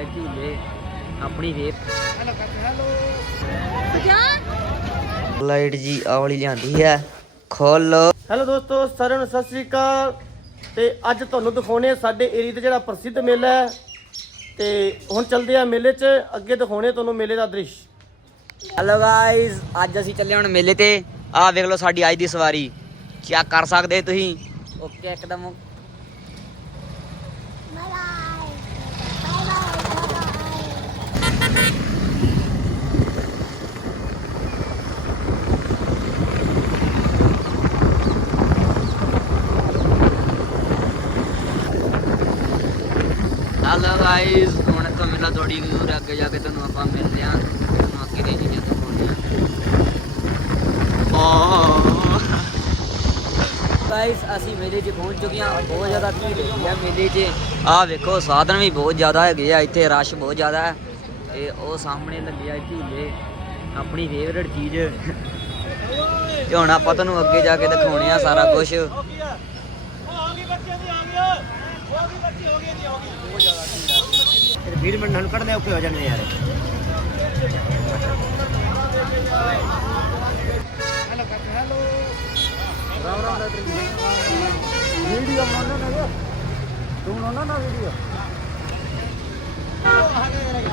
ਆ ਝੂਲੇ ਆਪਣੀ ਰੇਤ ਲਾਈਟ ਜੀ ਆ ਵਾਲੀ ਲਿਆਂਦੀ ਹੈ। ਖੋਲੋ। ਹੈਲੋ ਦੋਸਤੋ ਸਾਰਿਆਂ ਨੂੰ ਸਤਿ ਸ੍ਰੀ ਅਕਾਲ। ਤੇ ਅੱਜ ਤੁਹਾਨੂੰ ਦਿਖਾਉਣੇ ਸਾਡੇ ਏਰੀਆ ਦਾ ਜਿਹੜਾ ਪ੍ਰਸਿੱਧ ਮੇਲਾ ਹੈ। ਤੇ ਹੁਣ ਚੱਲਦੇ ਆ ਮੇਲੇ 'ਚ। ਅੱਗੇ ਦਿਖਾਉਣੇ ਤੁਹਾਨੂੰ ਮੇਲੇ ਦਾ ਦ੍ਰਿਸ਼। ਹੈਲੋ ਗਾਇਸ ਅੱਜ ਅਸੀਂ ਚੱਲੇ ਹੁਣ ਮੇਲੇ ਤੇ। ਆਹ ਵੇਖ ਲਓ ਸਾਡੀ ਅੱਜ ਦੀ ਸਵਾਰੀ। ਚੈੱਕ ਕਰ ਸਕਦੇ ਤੁਸੀਂ? ਓਕੇ ਇੱਕਦਮ ਹੈਲੋ ਗਾਇਸ ਹੁਣ ਤੋਂ ਮੇਲਾ ਥੋੜੀ ਦੂਰ ਅੱਗੇ ਜਾ ਕੇ ਤੁਹਾਨੂੰ ਆਪਾਂ ਮਿਲਦੇ ਹਾਂ ਤੁਹਾਨੂੰ ਅੱਗੇ ਦੀਆਂ ਚੀਜ਼ਾਂ ਦਿਖਾਉਂਦੇ ਗਾਇਸ ਅਸੀਂ ਮੇਲੇ 'ਚ ਪਹੁੰਚ ਚੁੱਕੇ ਹਾਂ। ਬਹੁਤ ਜ਼ਿਆਦਾ ਭੀੜ ਹੈਗੀ ਆ ਮੇਲੇ 'ਚ। ਆਹ ਵੇਖੋ, ਸਾਧਨ ਵੀ ਬਹੁਤ ਜ਼ਿਆਦਾ ਹੈਗੇ ਆ। ਇੱਥੇ ਰਸ਼ ਬਹੁਤ ਜ਼ਿਆਦਾ ਹੈ। ਤੇ ਉਹ ਸਾਹਮਣੇ ਲੱਗੇ ਆ ਝੂਲੇ। ਆਪਣੀ ਫੇਵਰਟ ਚੀਜ਼। ਤੇ ਹੁਣ ਆਪਾਂ ਤੁਹਾਨੂੰ ਅੱਗੇ ਜਾ ਕੇ ਦਿਖਾਉਣੇ ਆ ਸਾਰਾ ਕੁਝ ਵੀਰ ਮਿੰਟ ਨੂੰ ਕੱਢਦੇ ਔਖੇ ਹੋ ਜਾਂਦੇ ਯਾਰ। ਵੀਡੀਓ ਬਣਾਉਣਾ ਨਾ ਤੂੰ ਬਣਾਉਣਾ ਨਾ ਵੀਡੀਓ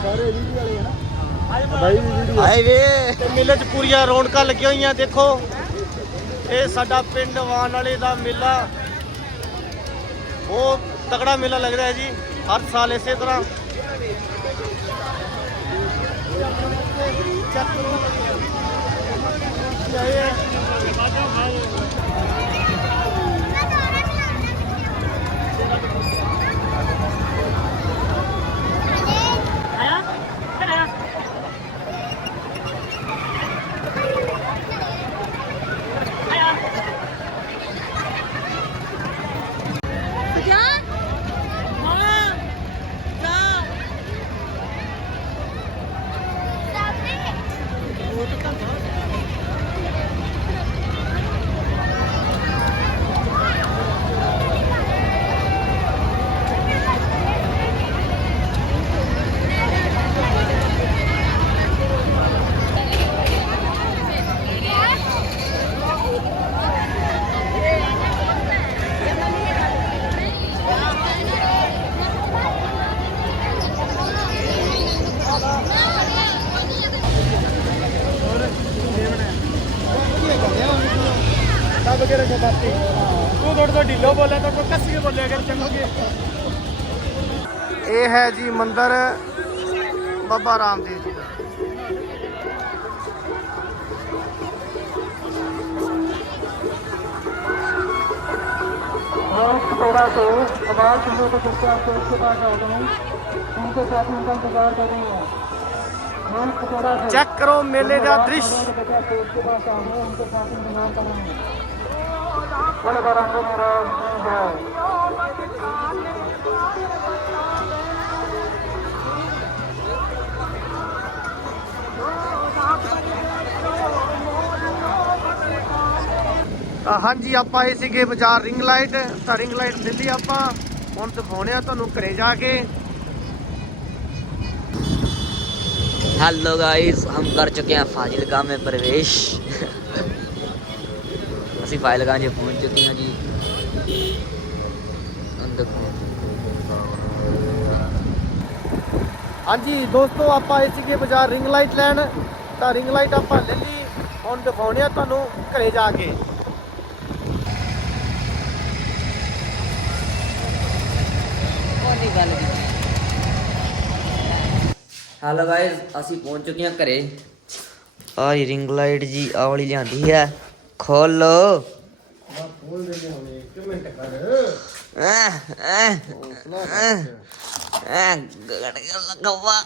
ਸਾਰੇ ਵੀਡੀਓ ਵਾਲੇ ਹਨ ਹਾਏ ਵੇ। ਤੇ ਮੇਲੇ 'ਚ ਪੂਰੀਆਂ ਰੌਣਕਾਂ ਲੱਗੀਆਂ ਹੋਈਆਂ, ਦੇਖੋ। ਇਹ ਸਾਡਾ ਪਿੰਡ ਵਾਣ ਵਾਲੇ ਦਾ ਮੇਲਾ। ਉਹ ਤਕੜਾ ਮੇਲਾ ਲੱਗਦਾ ਹੈ ਜੀ ਹਰ ਸਾਲ ਇਸੇ ਤਰ੍ਹਾਂ। वगैरह तू थोड़ा ढिलो बोले तो कस के बोले अगर चलोगे ये है जी मंदिर बाबा रामदेव जी का। थोड़ा तो तो आपको पास आ गए उनके साथ उनका इंतज़ार चेक करो मेले का दृश्य। उसके पास आ गए उनके साथ इंतजार करेंगे बोले बरंगे मेरा है ਤਾਂ ਹਾਂਜੀ ਆਪਾਂ ਆਏ ਸੀਗੇ ਬਾਜ਼ਾਰ ਰਿੰਗ ਲਾਈਟ ਤਾਂ ਰਿੰਗ ਲਾਈਟ ਲੈ ਲਈ ਆਪਾਂ ਹੁਣ ਦਿਖਾਉਣੇ ਆ ਤੁਹਾਨੂੰ ਘਰੇ ਜਾ ਕੇ हेलो गाइस हम कर चुके हैं फाजिलका में प्रवेश ਅਸੀਂ 'ਚ ਪਹੁੰਚ ਚੁੱਕੇ ਹਾਂ ਜੀ। ਦੇਖੋ। ਹਾਂਜੀ ਦੋਸਤੋ ਆਪਾਂ ਆਏ ਸੀਗੇ ਬਾਜ਼ਾਰ ਰਿੰਗ ਲਾਈਟ ਲੈਣ। ਤਾਂ ਰਿੰਗ ਲਾਈਟ ਆਪਾਂ ਲੈ ਲਈ। ਹੁਣ ਦਿਖਾਉਣੇ ਆ ਤੁਹਾਨੂੰ ਘਰੇ ਜਾ ਕੇ। ਕੋਨੀ ਗੱਲ ਜੀ ਹੈਲੋ ਗਾਇਸ ਅਸੀਂ ਪਹੁੰਚ ਚੁੱਕੇ ਹਾਂ ਘਰੇ। ਆ ਰਿੰਗ ਲਾਈਟ ਜੀ ਆ ਵਾਲੀ ਲਿਆਂਦੀ ਹੈ। ਖੋਲੋ। ਖੋਲ ਦੇਗੇ ਹੁਣੇ 1 ਮਿੰਟ ਕਰ। ਗੜ ਗਿਆ ਲਗਵਾ।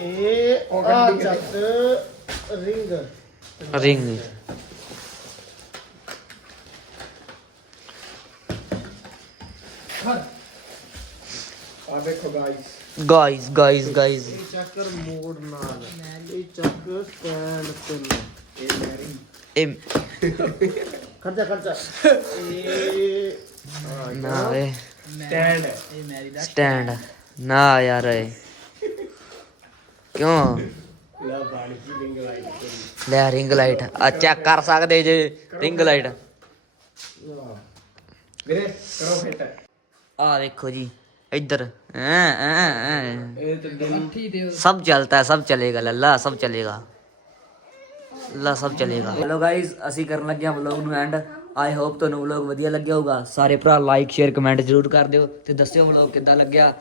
ਇਹ ਆ ਚੱਕ ਰਿੰਗ। ਰਿੰਗ ਆ ਦੇਖੋ ਗਾਇਸ ਗਾਇਸ ਗਾਇਸ ਇਹ ਚੱਕਰ ਮੋੜ ਨਾਲ। ਇਹ ਚੱਕ ਸਟੈਂਡ ਤੇ ਇਹ ਲੈਰਿੰਗ ਇਹ ਖਰਚਾ ਖਰਚਾ। ਇਹ ਨਾ ਵੇ ਸਟੈਂਡ ਸਟੈਂਡ ਨਾ ਯਾਰ ਏ ਕਿਉਂ? ਲੈ ਬਾਣੀ ਕੀ ਲਿੰਗ ਲਾਈਟ ਲੈ ਰਿੰਗ ਲਾਈਟ ਆ ਚੈੱਕ ਕਰ ਸਕਦੇ ਜੇ ਰਿੰਗ ਲਾਈਟ ਵੀਰੇ ਕਰੋ ਫਿੱਟ ਆ ਦੇਖੋ ਜੀ। ਇੱਧਰ ਐਂ, ਐਂ, ਐਂ। ਇਹ ਤੇ ਦਿਲ सब चलता है सब चलेगा लल्ला सब चलेगा ਲਾ ਸਭ ਚਲੇਗਾ ਹੈਲੋ ਗਾਇਸ ਅਸੀਂ ਕਰਨ ਲੱਗੇ ਹਾਂ ਵਲੌਗ ਨੂੰ ਐਂਡ ਆਈ ਹੋਪ ਤੁਹਾਨੂੰ ਵਲੌਗ ਵਧੀਆ ਲੱਗਿਆ ਹੋਊਗਾ ਸਾਰੇ ਭਰਾ ਲਾਈਕ ਸ਼ੇਅਰ ਕਮੈਂਟ ਜ਼ਰੂਰ ਕਰ ਦਿਓ ਤੇ ਦੱਸਿਓ ਵਲੌਗ ਕਿੱਦਾਂ ਲੱਗਿਆ